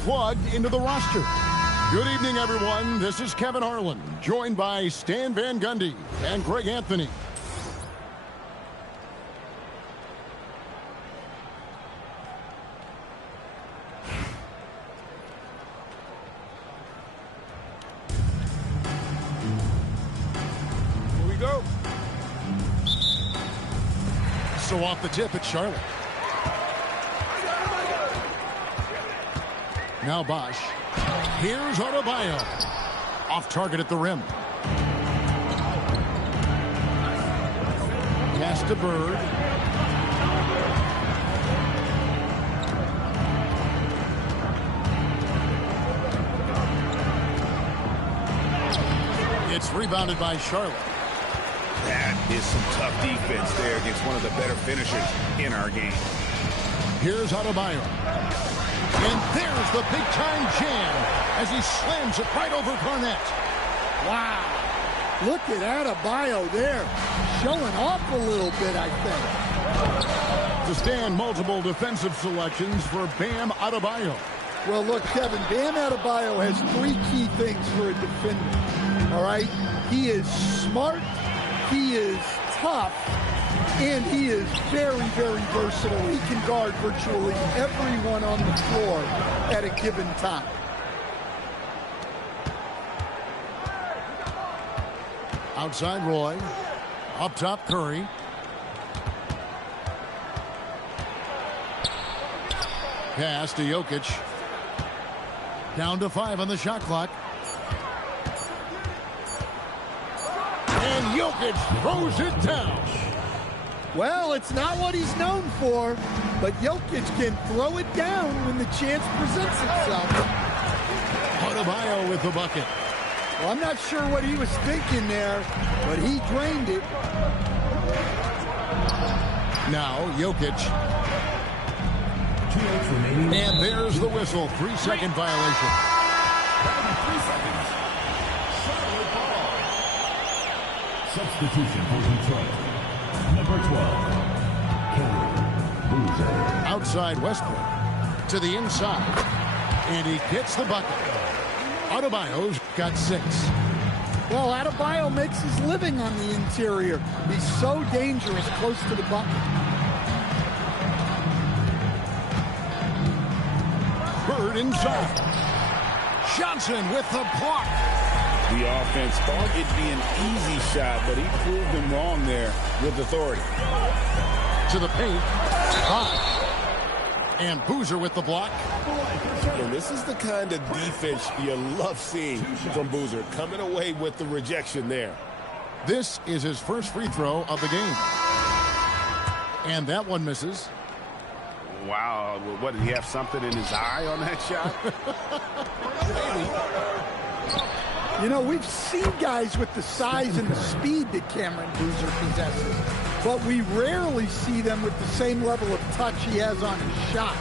plugged into the roster. Good evening, everyone. This is Kevin Harlan, joined by Stan Van Gundy and Greg Anthony. Here we go. So off the tip, it's Charlotte. Now Bosch. Here's Adebayo. Off target at the rim. Pass to Bird. It's rebounded by Charlotte. That is some tough defense there against one of the better finishers in our game. Here's Adebayo. And there's the big-time jam as he slams it right over Garnett. Wow. Look at Adebayo there. Showing off a little bit, I think. To stand multiple defensive selections for Bam Adebayo. Well, look, Kevin, Bam Adebayo has three key things for a defender. All right? He is smart, he is tough, and he is very, very versatile. He can guard virtually everyone on the floor at a given time. Outside Roy. Up top Curry. Pass to Jokic. Down to 5 on the shot clock. And Jokic throws it down. Well, it's not what he's known for, but Jokic can throw it down when the chance presents itself. Adebayo with the bucket. Well, I'm not sure what he was thinking there, but he drained it. Now, Jokic. And there's the whistle. 3-second violation. 3 seconds. Substitution for Detroit. Number 12, Boozer. Outside Westbrook to the inside. And he gets the bucket. Adebayo's got 6. Well, Adebayo makes his living on the interior. He's so dangerous close to the bucket. Bird inside. Johnson with the block. The offense thought it'd be an easy shot, but he proved them wrong there with authority. To the paint. 5. And Boozer with the block. And this is the kind of defense you love seeing from Boozer, coming away with the rejection there. This is his first free throw of the game. And that one misses. Wow, what, did he have something in his eye on that shot? You know, we've seen guys with the size and the speed that Cameron Boozer possesses, but we rarely see them with the same level of touch he has on his shot.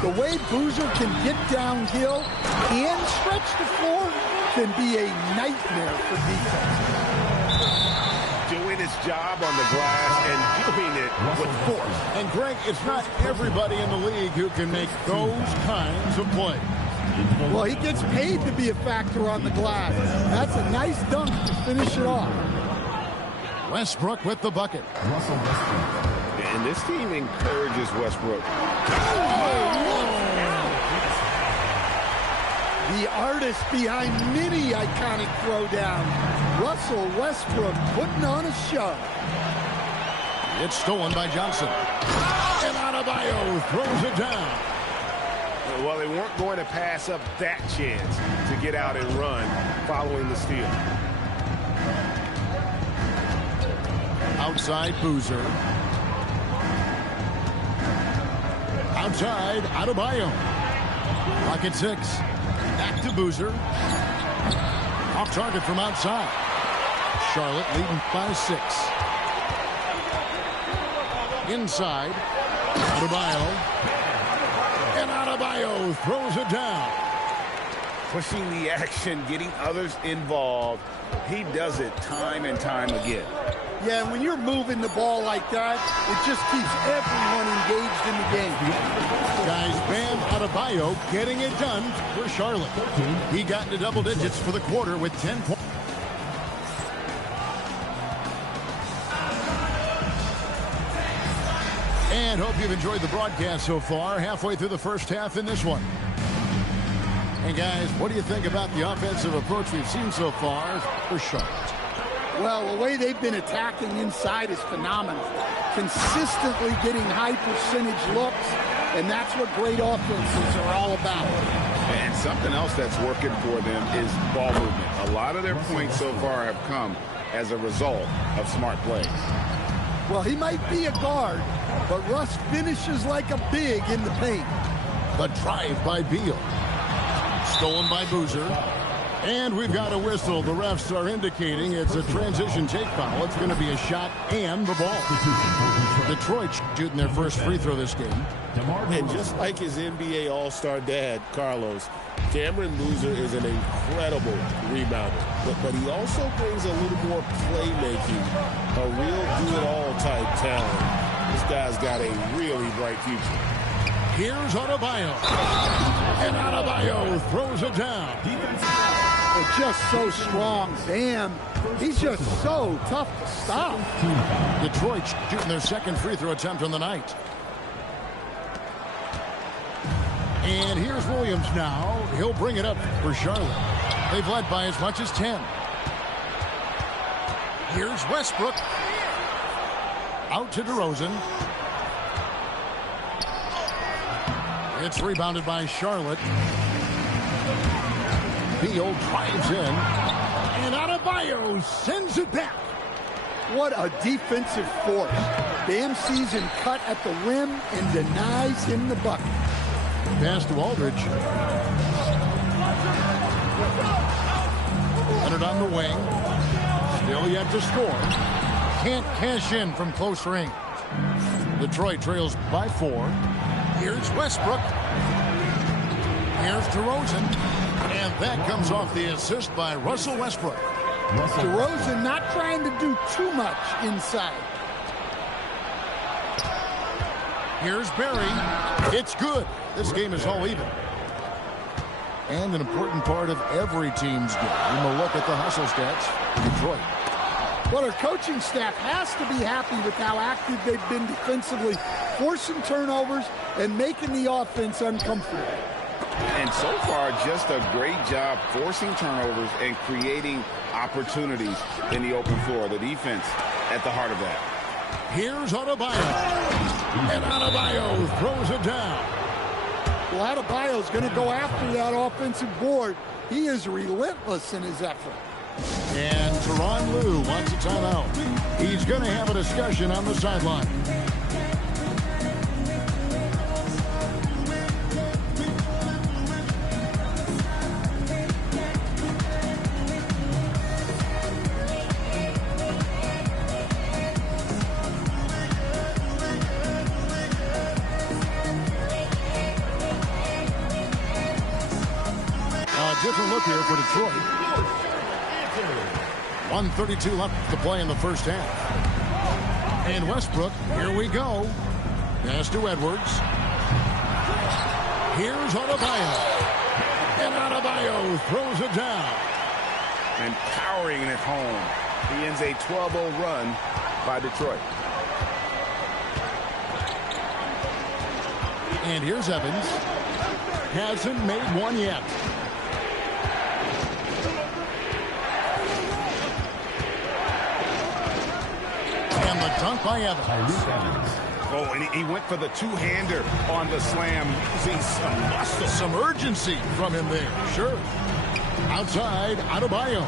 The way Boozer can get downhill and stretch the floor can be a nightmare for defense. Doing his job on the glass and doing it with force. And Greg, it's not everybody in the league who can make those kinds of plays. Well, he gets paid to be a factor on the glass. That's a nice dunk to finish it off. Westbrook with the bucket. Russell Westbrook. And this team encourages Westbrook. The artist behind many iconic throwdowns, Russell Westbrook putting on a show. It's stolen by Johnson. And Adebayo throws it down. Well, they weren't going to pass up that chance to get out and run following the steal. Outside Boozer. Outside Adebayo. Rocket 6. Back to Boozer. Off target from outside. Charlotte leading by 6. Inside. Adebayo. And Adebayo throws it down. Pushing the action, getting others involved. He does it time and time again. Yeah, and when you're moving the ball like that, it just keeps everyone engaged in the game. Guys, Bam Adebayo getting it done for Charlotte. He got into double digits for the quarter with 10 points. And hope you've enjoyed the broadcast so far. Halfway through the first half in this one. And guys, what do you think about the offensive approach we've seen so far for Charlotte? Well, the way they've been attacking inside is phenomenal. Consistently getting high percentage looks, and that's what great offenses are all about. And something else that's working for them is ball movement. A lot of their points so far have come as a result of smart plays. Well, he might be a guard, but Russ finishes like a big in the paint. The drive by Beal. Stolen by Boozer. And we've got a whistle. The refs are indicating it's a transition take foul. It's going to be a shot and the ball. Detroit shooting their first free throw this game. And just like his NBA All-Star dad, Carlos, Cameron Boozer is an incredible rebounder. But he also brings a little more playmaking, a real do-it-all type talent. This guy's got a really bright future. Here's Adebayo. And Adebayo throws it down. They're just so strong. Bam. He's just so tough to stop. Detroit shooting their second free throw attempt on the night. And here's Williams now. He'll bring it up for Charlotte. They've led by as much as 10. Here's Westbrook. Out to DeRozan. It's rebounded by Charlotte. Beal drives in. And Adebayo sends it back. What a defensive force. Bam sees him cut at the rim and denies him the bucket. Pass to Aldridge. Leonard on the wing. Still yet to score. Can't cash in from close range. Detroit trails by 4. Here's Westbrook. Here's DeRozan. And that comes off the assist by Russell Westbrook. DeRozan not trying to do too much inside. Here's Barry. It's good. This game is all even. And an important part of every team's game. We'll look at the hustle stats for Detroit. Well, our coaching staff has to be happy with how active they've been defensively, forcing turnovers and making the offense uncomfortable. And so far, just a great job forcing turnovers and creating opportunities in the open floor. The defense at the heart of that. Here's Adebayo. And Adebayo throws it down. Well, Adebayo's going to go after that offensive board. He is relentless in his effort. And Tyronn Lue wants a timeout. He's going to have a discussion on the sideline. Different look here for Detroit. 1:32 left to play in the first half. And Westbrook, here we go. Pass to Edwards. Here's Adebayo. And Adebayo throws it down. And powering it home. He ends a 12-0 run by Detroit. And here's Evans. Hasn't made one yet. And the dunk by Evans. Oh, and he went for the two-hander on the slam. Using some muscle. Some urgency from him there. Sure. Outside, Adebayo.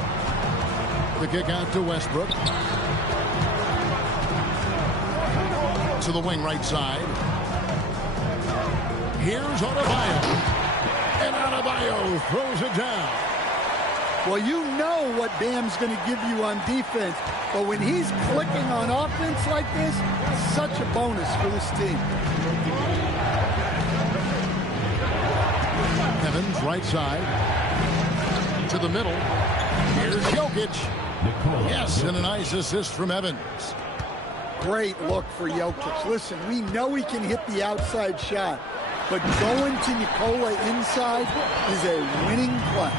The kick out to Westbrook. To the wing right side. Here's Adebayo. And Adebayo throws it down. Well, you know what Bam's going to give you on defense, but when he's clicking on offense like this, such a bonus for this team. Evans right side. To the middle. Here's Jokic. Yes, and a nice assist from Evans. Great look for Jokic. Listen, we know he can hit the outside shot, but going to Nikola inside is a winning play.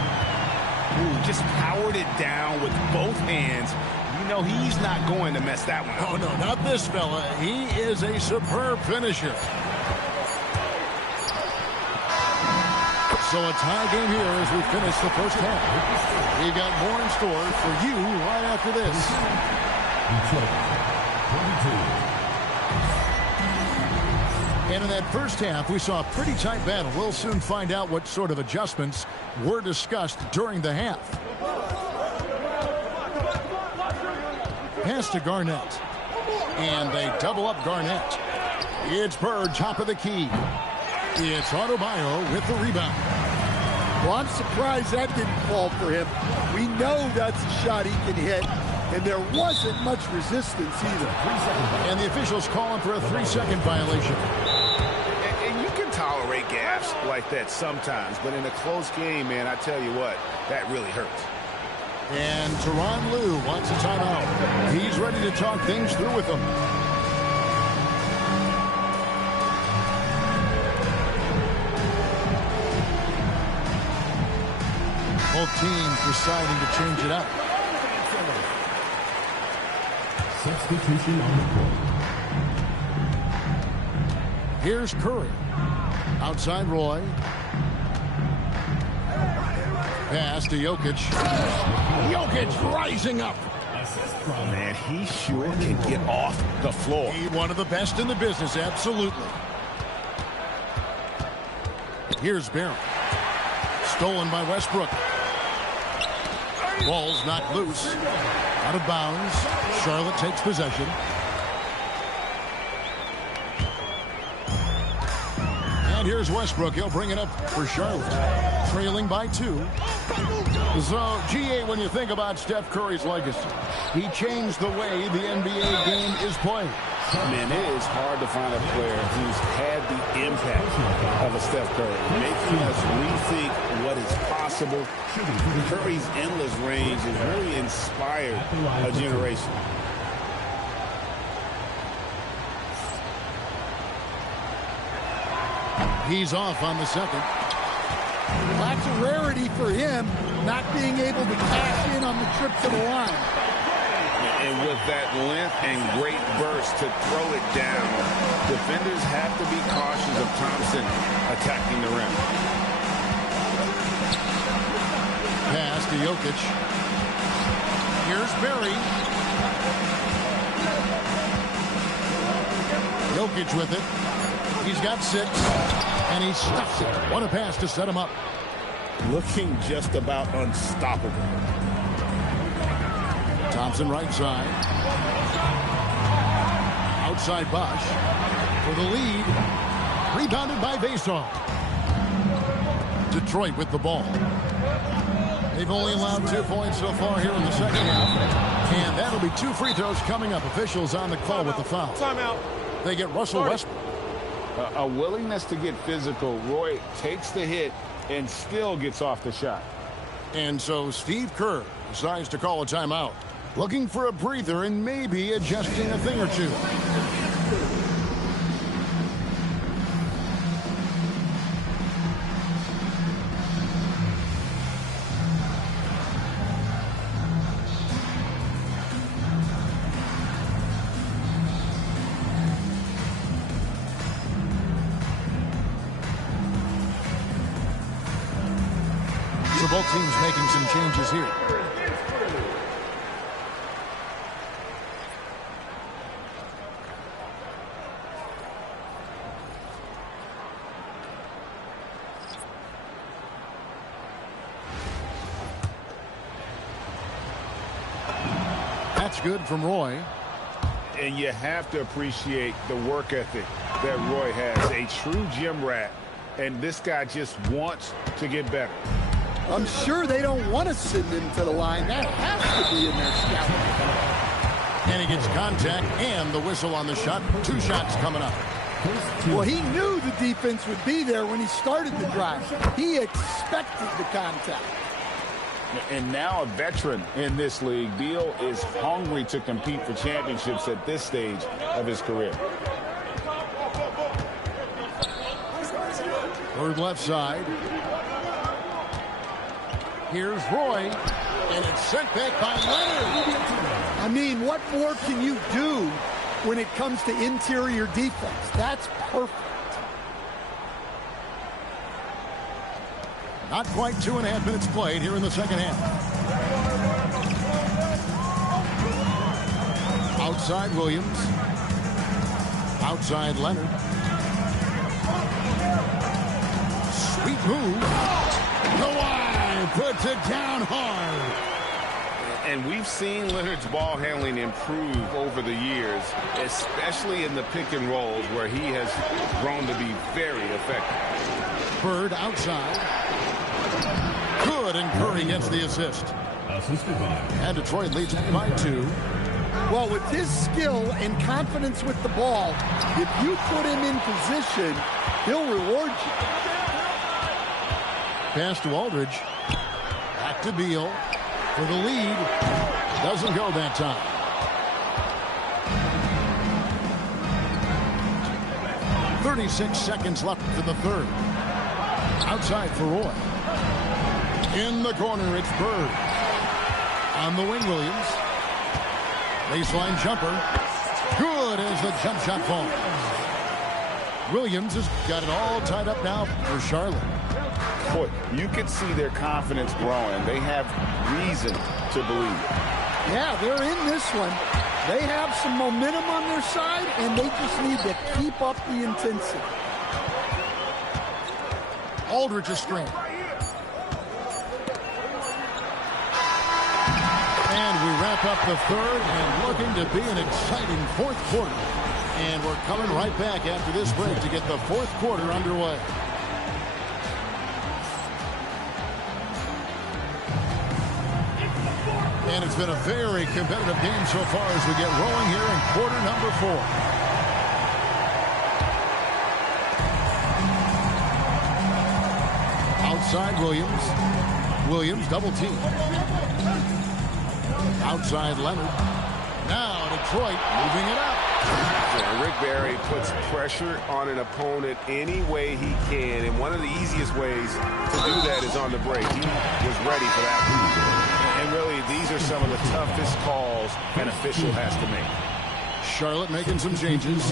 Ooh, just powered it down with both hands. You know he's not going to mess that one up. Oh, no, not this fella. He is a superb finisher. So a tie game here as we finish the first half. We've got more in store for you right after this. And in that first half, we saw a pretty tight battle. We'll soon find out what sort of adjustments were discussed during the half. Pass to Garnett. And they double up Garnett. It's Bird, top of the key. It's Adebayo with the rebound. Well, I'm surprised that didn't fall for him. We know that's a shot he can hit, and there wasn't much resistance either. And the officials calling for a 3-second violation. And you can tolerate gaffes like that sometimes, but in a close game, man, I tell you what, that really hurts. And Tyronn Lue wants a timeout. He's ready to talk things through with them. Both teams deciding to change it up. Substitution on the court. Here's Curry. Outside Roy. Pass to Jokic. Jokic rising up. Man, he sure can get off the floor. He's one of the best in the business, absolutely. Here's Barron. Stolen by Westbrook. Ball's knocked loose. Out of bounds. Charlotte takes possession. And here's Westbrook. He'll bring it up for Charlotte. Trailing by 2. So, GA, when you think about Steph Curry's legacy, he changed the way the NBA game is played. Man, it is hard to find a player who's had the impact of a Steph Curry, making us rethink what is possible. Curry's endless range has really inspired a generation. He's off on the second. That's a rarity for him, not being able to cash in on the trip to the line. And with that length and great burst to throw it down, defenders have to be cautious of Thompson attacking the rim. Pass to Jokic. Here's Barry. Jokic with it. He's got 6, and he stuffs it. What a pass to set him up. Looking just about unstoppable. Thompson right side. Outside Bosch for the lead. Rebounded by Vason. Detroit with the ball. They've only allowed 2 points so far here in the second half. And that'll be 2 free throws coming up. Officials on the call with the foul. Timeout. They get Russell Westbrook. A willingness to get physical. Roy takes the hit and still gets off the shot. And so Steve Kerr decides to call a timeout. Looking for a breather and maybe adjusting a thing or two. So both teams making some changes here. That's good from Roy. And you have to appreciate the work ethic that Roy has. A true gym rat. And this guy just wants to get better. I'm sure they don't want to send him to the line. That has to be in their scouting. And he gets contact and the whistle on the shot. 2 shots coming up. Well, he knew the defense would be there when he started the drive. He expected the contact. And now a veteran in this league, Beal is hungry to compete for championships at this stage of his career. Bird left side. Here's Roy, and it's sent back by Leonard. I mean, what more can you do when it comes to interior defense? That's perfect. Not quite 2.5 minutes played here in the second half. Outside Williams. Outside Leonard. Sweet move. Kawhi puts it down hard. And we've seen Leonard's ball handling improve over the years, especially in the pick and rolls where he has grown to be very effective. Bird outside. Good, and Curry gets the assist. And Detroit leads by 2. Well, with his skill and confidence with the ball, if you put him in position, he'll reward you. Pass to Aldridge. Back to Beal for the lead. Doesn't go that time. .36 seconds left in the third. Outside for Roy. In the corner, it's Bird. On the wing, Williams. Baseline jumper. Good as the jump shot falls. Williams has got it all tied up now for Charlotte. Boy, you can see their confidence growing. They have reason to believe. Yeah, they're in this one. They have some momentum on their side, and they just need to keep up the intensity. Aldridge is screen. And we wrap up the third and looking to be an exciting fourth quarter. And we're coming right back after this break to get the fourth quarter underway. And it's been a very competitive game so far as we get rolling here in quarter number 4. Outside Williams. Williams double team. Outside Leonard. Now Detroit moving it up. Yeah, Rick Barry puts pressure on an opponent any way he can, and one of the easiest ways to do that is on the break. He was ready for that move. And really, these are some of the toughest calls an official has to make. Charlotte making some changes.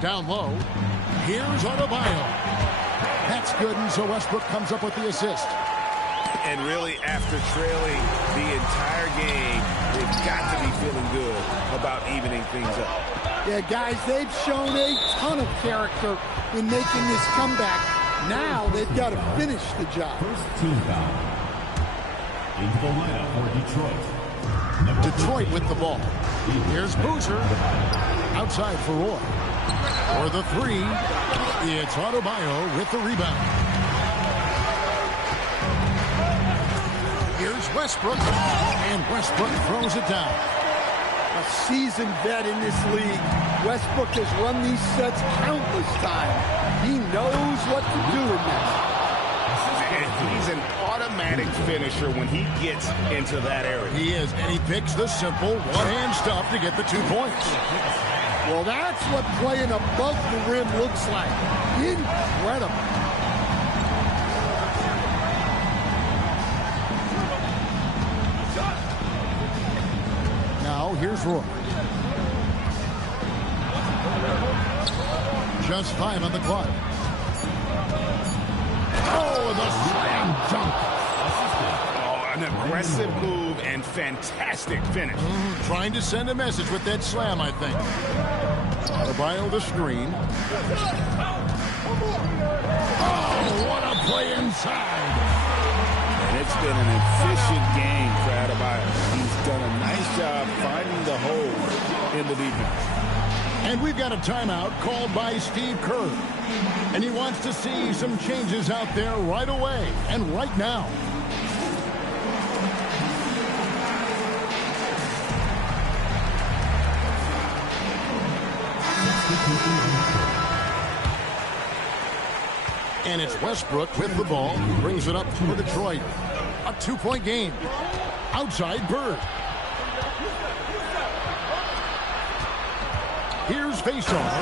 Down low. Here's Adebayo. That's good, and so Westbrook comes up with the assist. And really, after trailing the entire game, they've got to be feeling good about evening things up. Yeah, guys, they've shown a ton of character in making this comeback. Now they've got to finish the job. First team foul. Into the lineup for Detroit. Detroit with the ball. Here's Boozer. Outside for Roy. For the three, it's Adebayo with the rebound. Here's Westbrook, and Westbrook throws it down. A seasoned vet in this league. Westbrook has run these sets countless times. He knows what to do in this. And he's an automatic finisher when he gets into that area. He is, and he picks the simple one-hand stuff to get the 2 points. Well, that's what playing above the rim looks like. Incredible. Now, here's Roy. Just 5 on the clock. Oh, the slam dunk. Oh, an aggressive move and fantastic finish. Trying to send a message with that slam, I think. Adebayo the screen. Oh, what a play inside. And it's been an efficient game for Adebayo. He's done a nice job finding the hole in the defense. And we've got a timeout called by Steve Kerr. And he wants to see some changes out there right away and right now. And it's Westbrook with the ball. He brings it up for Detroit. A 2-point game. Outside Bird. Here's faceoff.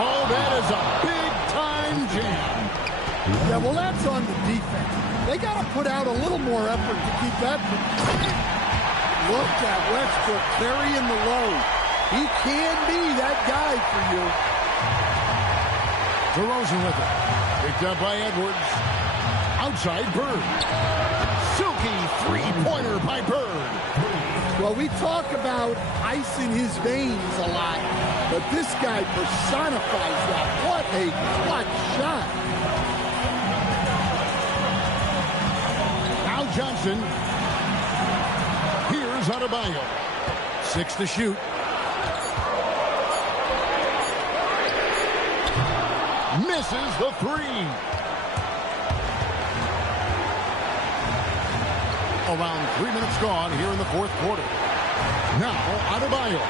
Oh, that is a big-time jam. Yeah, well, that's on the defense. They got to put out a little more effort to keep that from. Look at Westbrook carrying the load. He can be that guy for you. DeRozan with it. Picked up by Edwards. Outside Bird. Silky three-pointer by Bird. Well, we talk about ice in his veins a lot, but this guy personifies that. What a clutch shot. Al Johnson. Here's Adebayo. 6 to shoot. Misses the three. Around 3 minutes gone here in the fourth quarter. Now, Adebayo.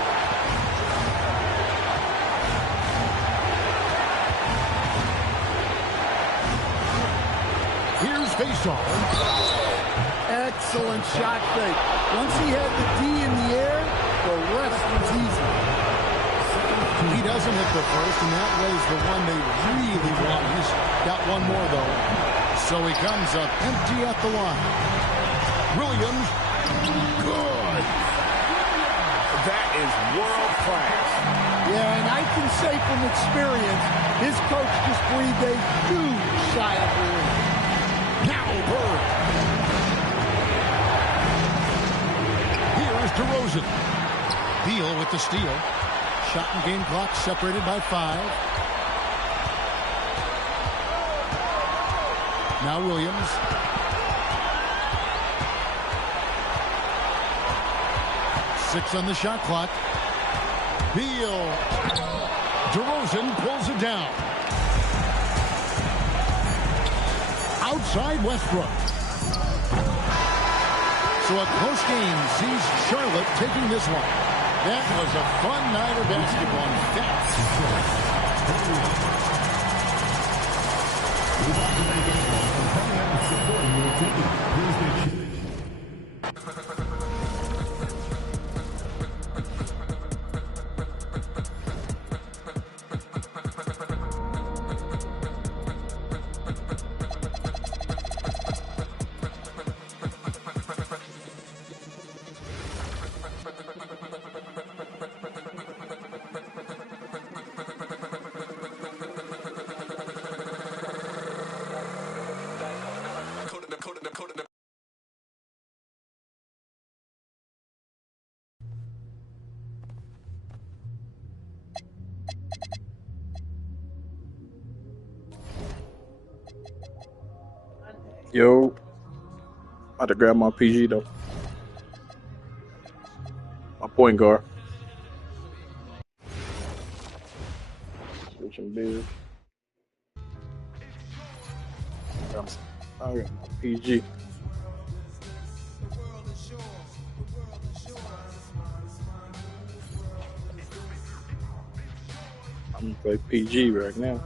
Here's faceoff. Excellent shot fake. Once he had the D in the air, the rest was easy. He doesn't hit the first, and that was the one they really want. He's got one more, though. So he comes up empty at the line. Williams, good. That is world class. Yeah, and I can say from experience, his coach just breathed a huge sigh of relief. Now Bird. Here's DeRozan. Beal with the steal. Shot and game clock separated by 5. Now Williams. Six on the shot clock. Beal. DeRozan pulls it down. Outside Westbrook. So a close game sees Charlotte taking this one. That was a fun night of basketball. Yo, I had to grab my PG though. My point guard. Switching bigs. I got my PG. I'm gonna play PG right now.